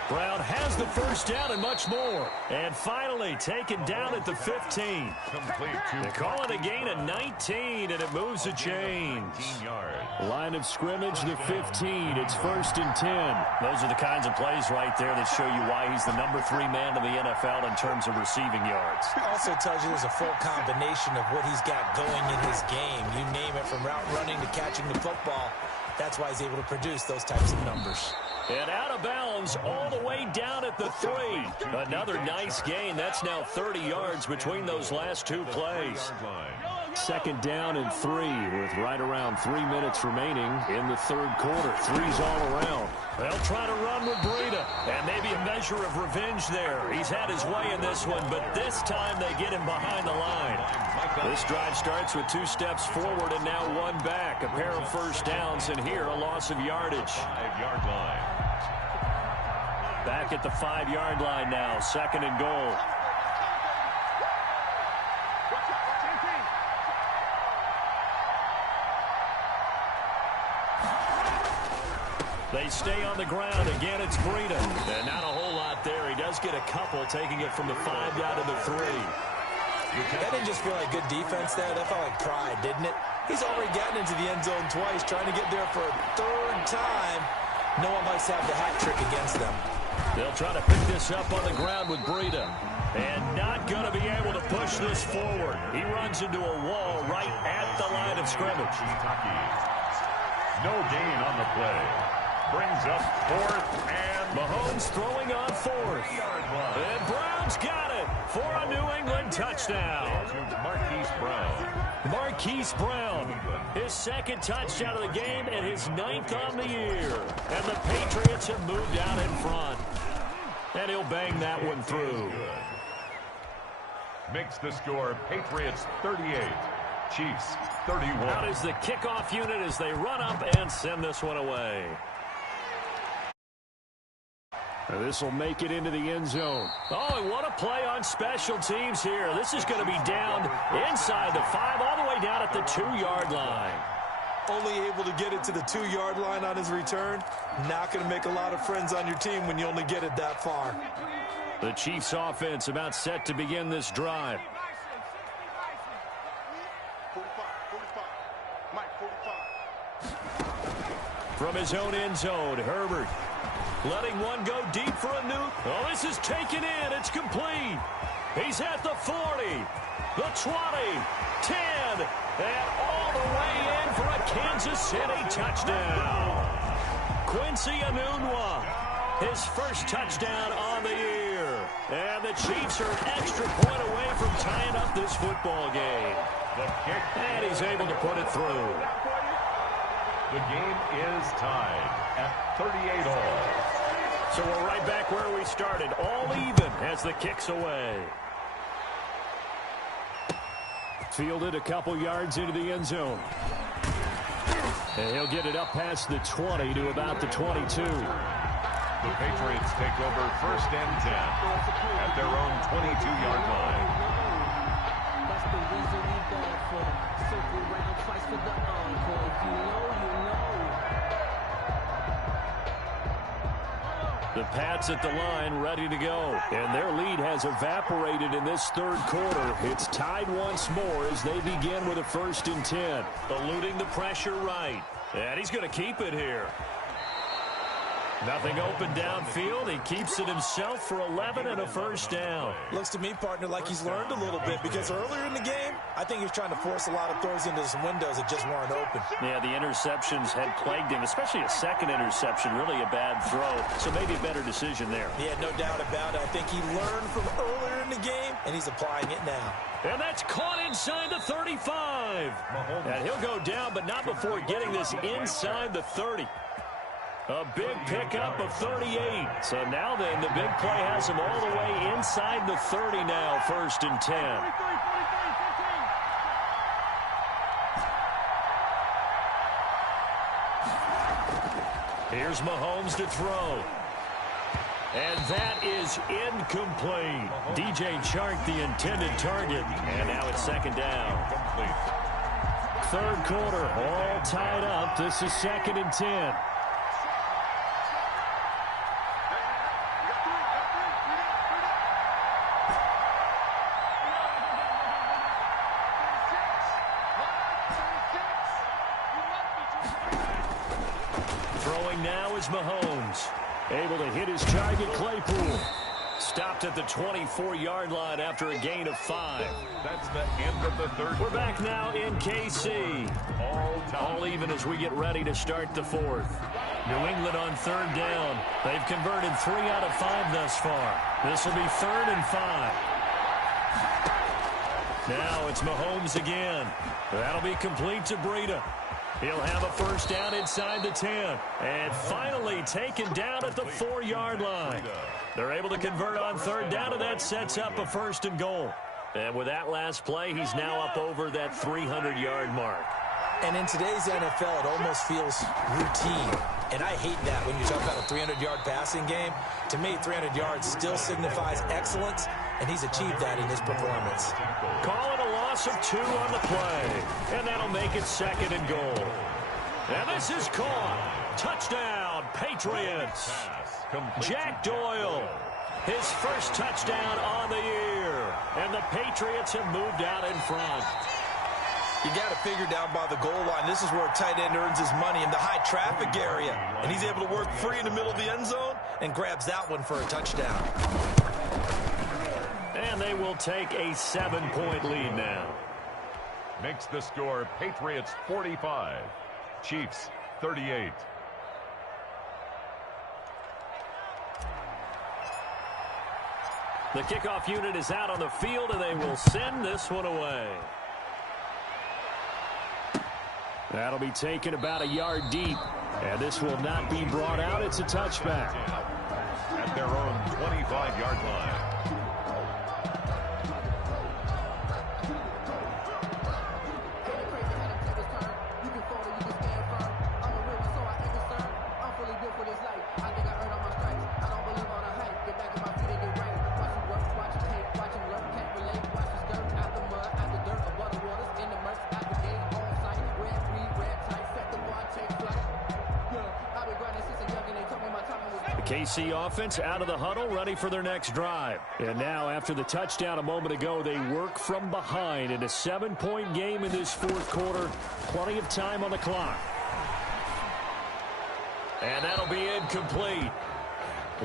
Brown has the first down and much more. And finally taken down at the 15. They call it a gain of 19, and it moves a change. Line of scrimmage, the 15. It's 1st and 10. Those are the kinds of plays right there that show you why he's the number 3 man in the NFL in terms of receiving yards. It also tells you there's a full combination of what he's got going in his game. You name it, from route running to catching the football. That's why he's able to produce those types of numbers. And out of bounds all the way down at the 3. Another nice gain. That's now 30 yards between those last 2 plays. 2nd down and 3 with right around 3 minutes remaining in the 3rd quarter. 3's all around. They'll try to run with Breida. And maybe a measure of revenge there. He's had his way in this one, but this time they get him behind the line. This drive starts with 2 steps forward and now 1 back. A pair of first downs, and here a loss of yardage. 5-yard line. Back at the 5-yard line now. 2nd and goal. They stay on the ground. Again, it's Breida. And not a whole lot there. He does get a couple, taking it from the 5 down to the 3. That didn't just feel like good defense there. That felt like pride, didn't it? He's already gotten into the end zone twice, trying to get there for a 3rd time. No one likes to have the hat trick against them. They'll try to pick this up on the ground with Breida. And not going to be able to push this forward. He runs into a wall right at the line of scrimmage. No gain on the play. Brings up 4th and... Mahomes throwing on 4th. And Brown's got it for a New England touchdown. Marquise Brown. Marquise Brown, his 2nd touchdown of the game and his 9th on the year. And the Patriots have moved out in front. And he'll bang that one through. Makes the score Patriots 38, Chiefs 31. Out is the kickoff unit as they run up and send this one away. This will make it into the end zone. Oh, and what a play on special teams here. This is going to be down inside the 5, all the way down at the 2-yard line. Only able to get it to the 2-yard line on his return. Not going to make a lot of friends on your team when you only get it that far. The Chiefs offense about set to begin this drive. From his own end zone, Herbert letting one go deep for a Newt. Oh, this is taken in. It's complete. He's at the 40, the 20, 10, and all the way in for a Kansas City touchdown. Quincy Enunwa, his first touchdown on the year. And the Chiefs are an extra point away from tying up this football game. And he's able to put it through. The game is tied at 38 all. So we're right back where we started, all even as the kick's away. Fielded a couple yards into the end zone. And he'll get it up past the 20 to about the 22. The Patriots take over 1st and 10 at their own 22-yard line. That's the reason we ball for. Circle round twice for the encore. If you know, you know. The Pats at the line, ready to go. And their lead has evaporated in this 3rd quarter. It's tied once more as they begin with a 1st and 10. Eluding the pressure right. And he's going to keep it here. Nothing open downfield. He keeps it himself for 11 and a 1st down. Looks to me, partner, like he's learned a little bit, because earlier in the game, I think he was trying to force a lot of throws into some windows that just weren't open. Yeah, the interceptions had plagued him, especially a 2nd interception, really a bad throw. So maybe a better decision there. Yeah, no doubt about it. I think he learned from earlier in the game, and he's applying it now. And that's caught inside the 35. And he'll go down, but not before getting this inside the 30. A big pickup of 38. So now then, the big play has him all the way inside the 30 now, 1st and 10. Here's Mahomes to throw. And that is incomplete. DJ Chark, the intended target. And now it's 2nd down. 3rd quarter, all tied up. This is 2nd and 10. is Mahomes. Able to hit his target, Claypool. Stopped at the 24-yard line after a gain of 5. That's the end of the third. We're back now in KC. All even as we get ready to start the fourth. New England on third down. They've converted 3 out of 5 thus far. This will be 3rd and 5. Now it's Mahomes again. That'll be complete to Breida. He'll have a first down inside the 10. And finally taken down at the 4-yard line. They're able to convert on third down, and that sets up a 1st and goal. And with that last play, he's now up over that 300-yard mark. And in today's NFL, it almost feels routine. And I hate that when you talk about a 300-yard passing game. To me, 300 yards still signifies excellence, and he's achieved that in his performance. Call it a loss of 2 on the play, and that'll make it 2nd and goal. And this is caught. Touchdown, Patriots. Jack Doyle, his first touchdown on the year, and the Patriots have moved out in front. You got to figure down by the goal line. This is where a tight end earns his money, in the high traffic area. And he's able to work free in the middle of the end zone and grabs that one for a touchdown. And they will take a 7-point lead now. Makes the score Patriots 45, Chiefs 38. The kickoff unit is out on the field, and they will send this one away. That'll be taken about a yard deep, and this will not be brought out. It's a touchback. At their own 25-yard line. KC offense out of the huddle, ready for their next drive. And now, after the touchdown a moment ago, they work from behind in a 7-point game in this 4th quarter. Plenty of time on the clock. And that'll be incomplete.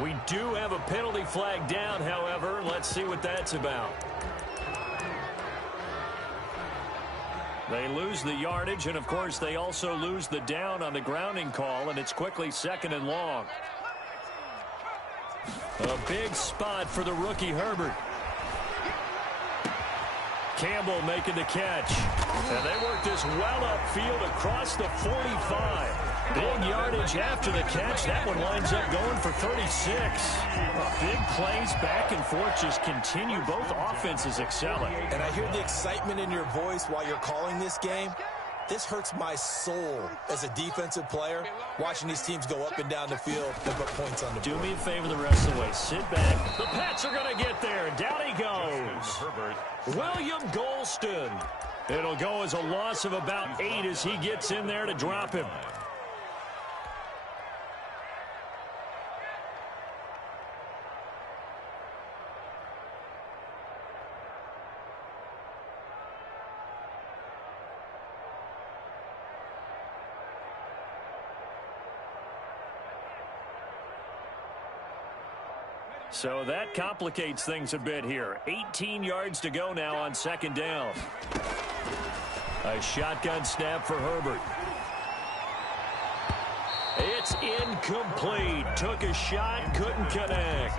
We do have a penalty flag down, however. Let's see what that's about. They lose the yardage, and, of course, they also lose the down on the grounding call, and it's quickly 2nd and long. A big spot for the rookie Herbert. Campbell making the catch. And they work this well upfield across the 45. Big yardage after the catch. That one winds up going for 36. Big plays back and forth just continue. Both offenses excelling. And I hear the excitement in your voice while you're calling this game. This hurts my soul as a defensive player, watching these teams go up and down the field and put points on the board. Do me a favor the rest of the way. Sit back. The Pats are going to get there. Down he goes. William Golston. It'll go as a loss of about 8 as he gets in there to drop him. So that complicates things a bit here. 18 yards to go now on 2nd down. A shotgun snap for Herbert. It's incomplete. Took a shot, couldn't connect.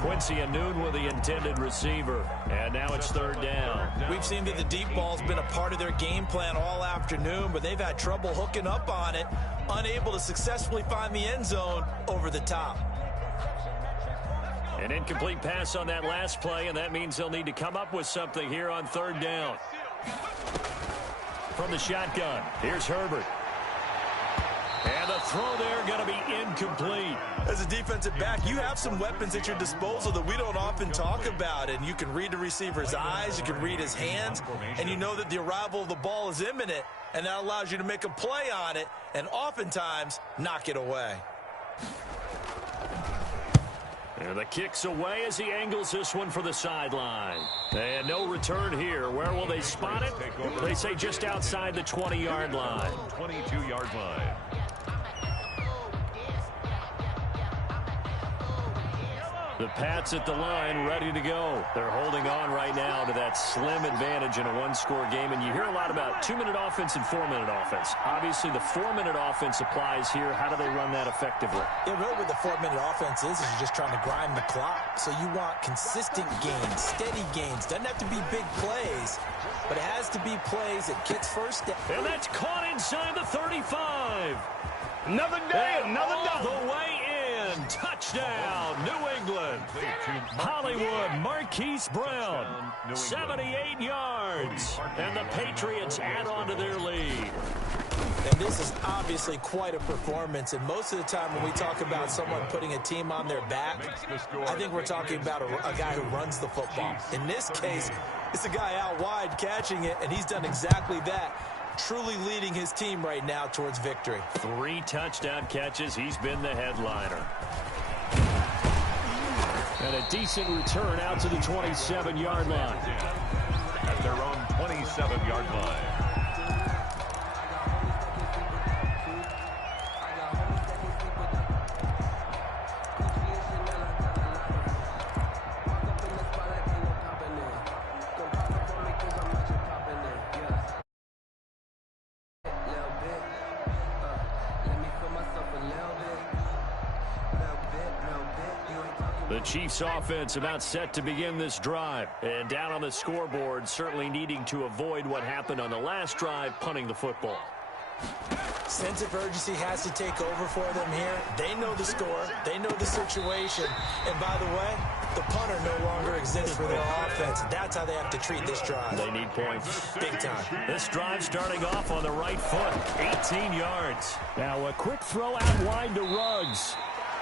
Quincy Enunwa with the intended receiver. And now it's 3rd down. We've seen that the deep ball's been a part of their game plan all afternoon, but they've had trouble hooking up on it, unable to successfully find the end zone over the top. An incomplete pass on that last play, and that means they'll need to come up with something here on 3rd down. From the shotgun, here's Herbert. And the throw there going to be incomplete. As a defensive back, you have some weapons at your disposal that we don't often talk about, and you can read the receiver's eyes, you can read his hands, and you know that the arrival of the ball is imminent, and that allows you to make a play on it and oftentimes knock it away. And the kick's away as he angles this one for the sideline. And no return here. Where will they spot it? They say just outside the 20-yard line. 22-yard line. The Pats at the line, ready to go. They're holding on right now to that slim advantage in a one-score game, and you hear a lot about 2-minute offense and 4-minute offense. Obviously, the 4-minute offense applies here. How do they run that effectively? Yeah, really what the 4-minute offense is you're just trying to grind the clock. So you want consistent gains, steady gains. Doesn't have to be big plays, but it has to be plays that gets first down. And that's caught inside the 35. Another day, another all double. the way in. Touchdown, New England. Hollywood, Marquise Brown, 78 yards. And the Patriots add on to their lead. And this is obviously quite a performance. And most of the time when we talk about someone putting a team on their back, I think we're talking about a guy who runs the football. In this case, it's a guy out wide catching it, and he's done exactly that. Truly leading his team right now towards victory. 3 touchdown catches. He's been the headliner. And a decent return out to the 27-yard line. At their own 27-yard line. The Chiefs offense about set to begin this drive. And down on the scoreboard, certainly needing to avoid what happened on the last drive, punting the football. Sense of urgency has to take over for them here. They know the score. They know the situation. And by the way, the punter no longer exists for their offense. That's how they have to treat this drive. They need points. Big time. This drive starting off on the right foot. 18 yards. Now a quick throw out wide to Ruggs.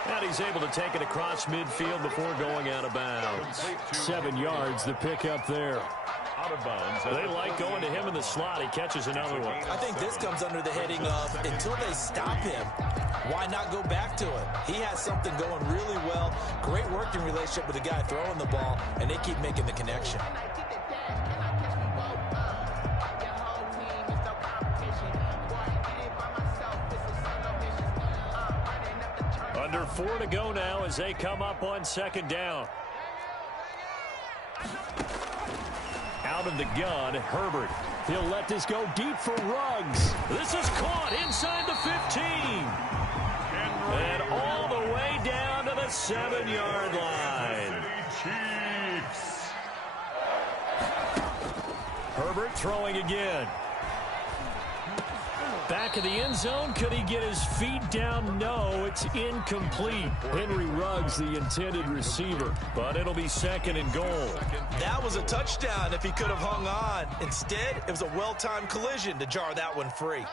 And he's able to take it across midfield before going out of bounds. 7 yards, the pickup there. Out of bounds. They like going to him in the slot. He catches another one. I think this comes under the heading of until they stop him, why not go back to it? He has something going really well. Great working relationship with the guy throwing the ball, and they keep making the connection. Under 4 to go now as they come up on second down. Out of the gun, Herbert. He'll let this go deep for Ruggs. This is caught inside the 15. And all the way down to the 7-yard line. Herbert throwing again. Back of the end zone. Could he get his feet down? No, it's incomplete. Henry Ruggs, the intended receiver. But it'll be second and goal. That was a touchdown if he could have hung on. Instead, it was a well-timed collision to jar that one free.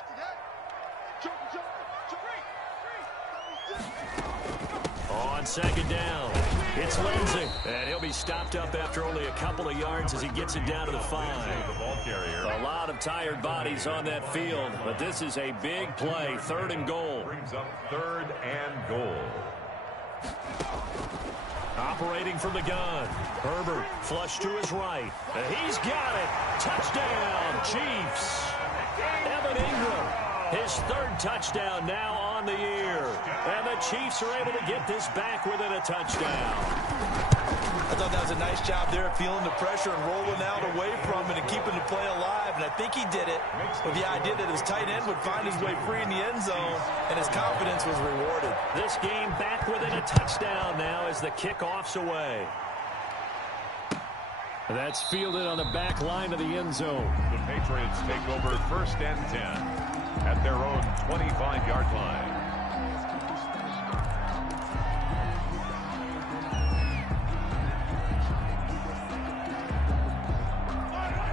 On second down, it's Lindsey. And he'll be stopped up after only a couple of yards as he gets it down to the 5. The ball carrier. A lot of tired bodies on that field, but this is a big play. 3rd and goal. Brings up 3rd and goal. Operating from the gun. Herbert flush to his right. And he's got it. Touchdown, Chiefs. Evan Ingram, his 3rd touchdown now on the year. And the Chiefs are able to get this back within a touchdown. I thought that was a nice job there, feeling the pressure and rolling out away from it and keeping the play alive. And I think he did it with the idea that his tight end would find his way free in the end zone, and his confidence was rewarded. This game back within a touchdown now as the kickoff's away. That's fielded on the back line of the end zone. The Patriots take over 1st and 10 at their own 25-yard line.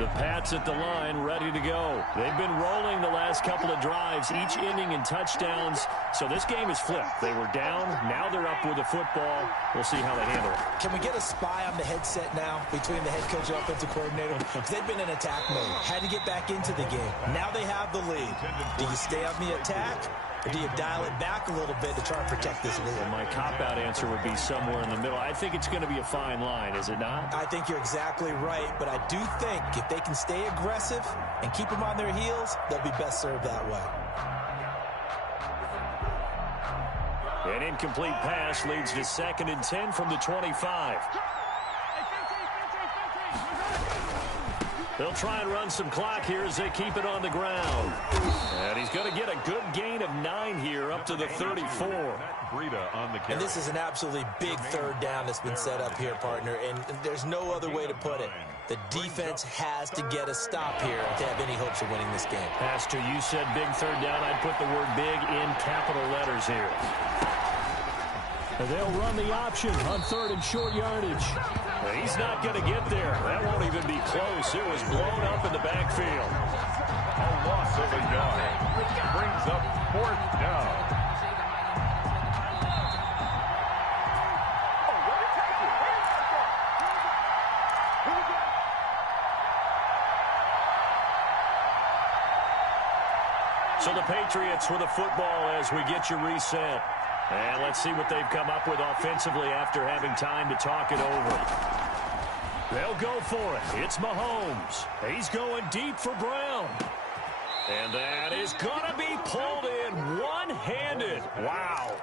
The Pats at the line, ready to go. They've been rolling the last couple of drives, each ending in touchdowns. So this game is flipped. They were down. Now they're up with the football. We'll see how they handle it. Can we get a spy on the headset now between the head coach and offensive coordinator? Because they've been in attack mode. Had to get back into the game. Now they have the lead. Do you stay on the attack? Or do you dial it back a little bit to try and protect this lead? Well, my cop-out answer would be somewhere in the middle. I think it's going to be a fine line, is it not? I think you're exactly right, but I do think if they can stay aggressive and keep them on their heels, they'll be best served that way. And incomplete pass leads to 2nd and 10 from the 25. They'll try and run some clock here as they keep it on the ground. And he's going to get a good gain of 9 here up to the 34. And this is an absolutely big 3rd down that's been set up here, partner, and there's no other way to put it. The defense has to get a stop here to have any hopes of winning this game. Pastor, you said big 3rd down. I'd put the word big in capital letters here. They'll run the option on 3rd and short yardage. He's not going to get there. That won't even be close. It was blown up in the backfield. A loss of a yard brings up 4th down. So the Patriots with the football as we get you reset. And let's see what they've come up with offensively after having time to talk it over. They'll go for it. It's Mahomes. He's going deep for Brown. And that is going to be pulled in one-handed. Wow.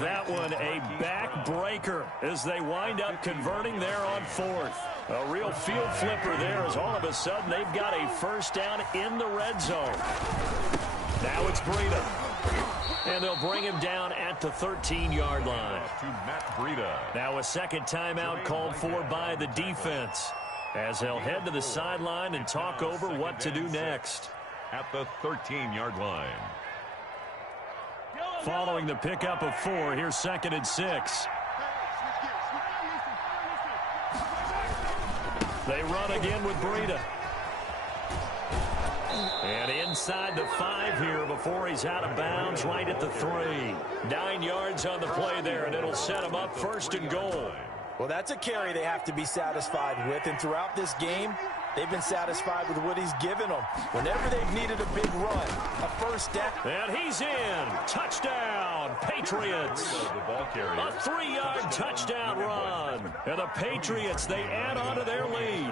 That one a backbreaker as they wind up converting there on 4th. A real field flipper there as all of a sudden they've got a 1st down in the red zone. Now it's Breida. And they'll bring him down at the 13-yard line. To Matt Breida. Now a 2nd timeout called for by the defense as they'll head to the sideline and talk over what to do next. At the 13-yard line. Following the pickup of 4, here's 2nd and 6. They run again with Breida. And inside the 5 here before he's out of bounds right at the 3. 9 yards on the play there, and it'll set him up 1st and goal. Well, that's a carry they have to be satisfied with, and throughout this game, they've been satisfied with what he's given them. Whenever they've needed a big run, a 1st down. And he's in. Touchdown, Patriots. A 3-yard touchdown run. And the Patriots, they add on to their lead.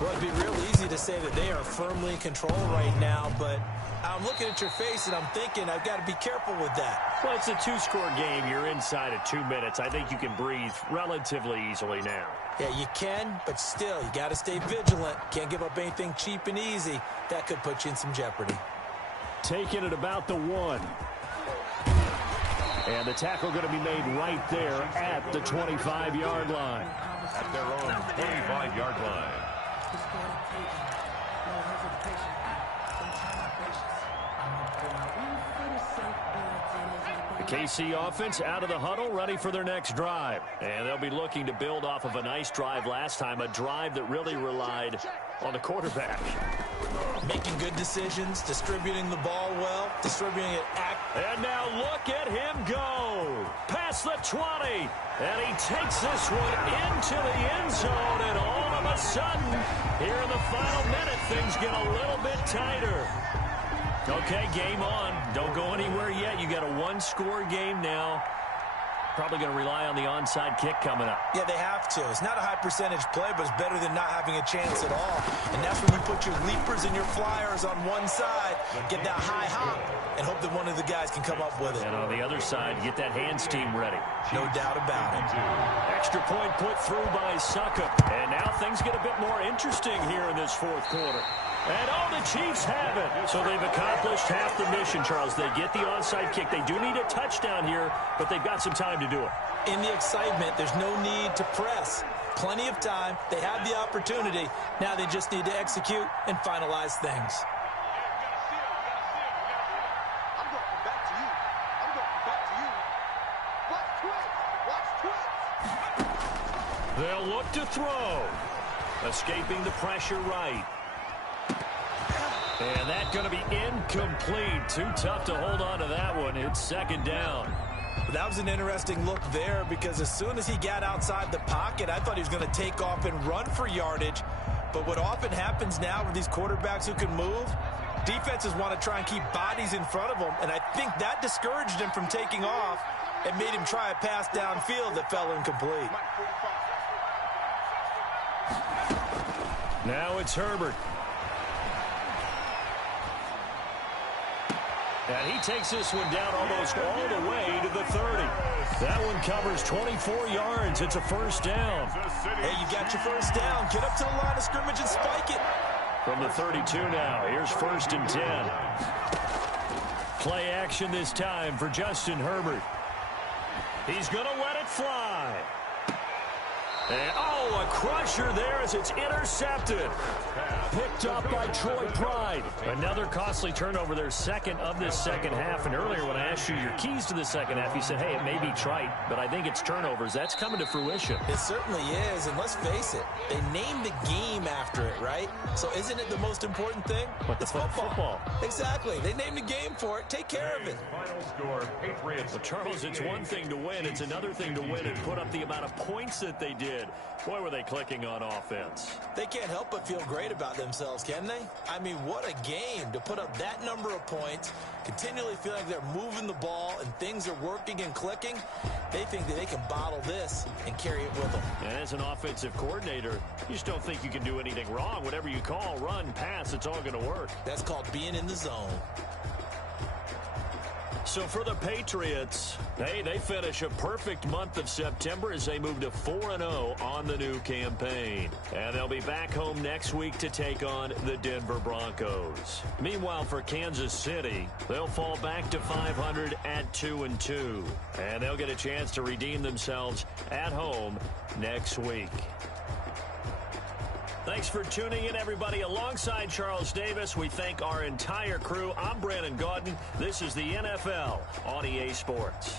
Well, it'd be real easy to say that they are firmly in control right now, but I'm looking at your face and I'm thinking I've got to be careful with that. Well, it's a 2-score game. You're inside of 2 minutes. I think you can breathe relatively easily now. Yeah, you can, but still, you got to stay vigilant. Can't give up anything cheap and easy. That could put you in some jeopardy. Taking it about the 1. And the tackle going to be made right there at the 25-yard line. At their own 25-yard line. The KC offense out of the huddle, ready for their next drive. And they'll be looking to build off of a nice drive last time, a drive that really relied on the quarterback. Making good decisions, distributing the ball well, distributing it. And now look at him go. Past the 20. And he takes this one into the end zone. And all of a sudden, here in the final minute, things get a little bit tighter. Okay, game on. Don't go anywhere yet. You got a 1-score game now. Probably going to rely on the onside kick coming up. Yeah, they have to. It's not a high percentage play, but it's better than not having a chance at all. And that's when you put your leapers and your flyers on one side, get that high hop, and hope that one of the guys can come up with it. And on the other side, get that hands team ready. No doubt about it. Extra point put through by Succop. And now things get a bit more interesting here in this 4th quarter. And oh, the Chiefs have it. So they've accomplished half the mission, Charles. They get the onside kick. They do need a touchdown here, but they've got some time to do it. In the excitement, there's no need to press. Plenty of time. They have the opportunity. Now they just need to execute and finalize things. They'll look to throw. Escaping the pressure right. And that's going to be incomplete. Too tough to hold on to that one. It's 2nd down. That was an interesting look there because as soon as he got outside the pocket, I thought he was going to take off and run for yardage. But what often happens now with these quarterbacks who can move, defenses want to try and keep bodies in front of them. And I think that discouraged him from taking off and made him try a pass downfield that fell incomplete. Now it's Herbert. And he takes this one down almost all the way to the 30. That one covers 24 yards. It's a first down. Hey, you got your first down. Get up to the line of scrimmage and spike it. From the 32 now, here's 1st and 10. Play action this time for Justin Herbert. He's going to let it fly. And, a crusher there as it's intercepted. Picked up by Troy Pride. Another costly turnover, their second of this second half. And earlier when I asked you your keys to the second half, you said, hey, it may be trite, but I think it's turnovers. That's coming to fruition. It certainly is, and let's face it, they named the game after it, right? So isn't it the most important thing? But it's football. Exactly. They named the game for it. Take care of it. Final score, Patriots. Well, Charles, it's one thing to win. It's another thing to win and put up the amount of points that they did. Boy, were they clicking on offense. They can't help but feel great about themselves, can they? I mean, what a game to put up that number of points, continually feel like they're moving the ball and things are working and clicking. They think that they can bottle this and carry it with them. And as an offensive coordinator, you just don't think you can do anything wrong. Whatever you call, run, pass, it's all going to work. That's called being in the zone. So for the Patriots, hey, they finish a perfect month of September as they move to 4-0 on the new campaign. And they'll be back home next week to take on the Denver Broncos. Meanwhile, for Kansas City, they'll fall back to 500 at 2-2. And they'll get a chance to redeem themselves at home next week. Thanks for tuning in, everybody. Alongside Charles Davis, we thank our entire crew. I'm Brandon Gaudin. This is the NFL on EA Sports.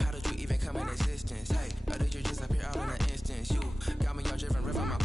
How did you even come in existence? Hey, or did you just appear out in an instance? You got me all driven, ripping my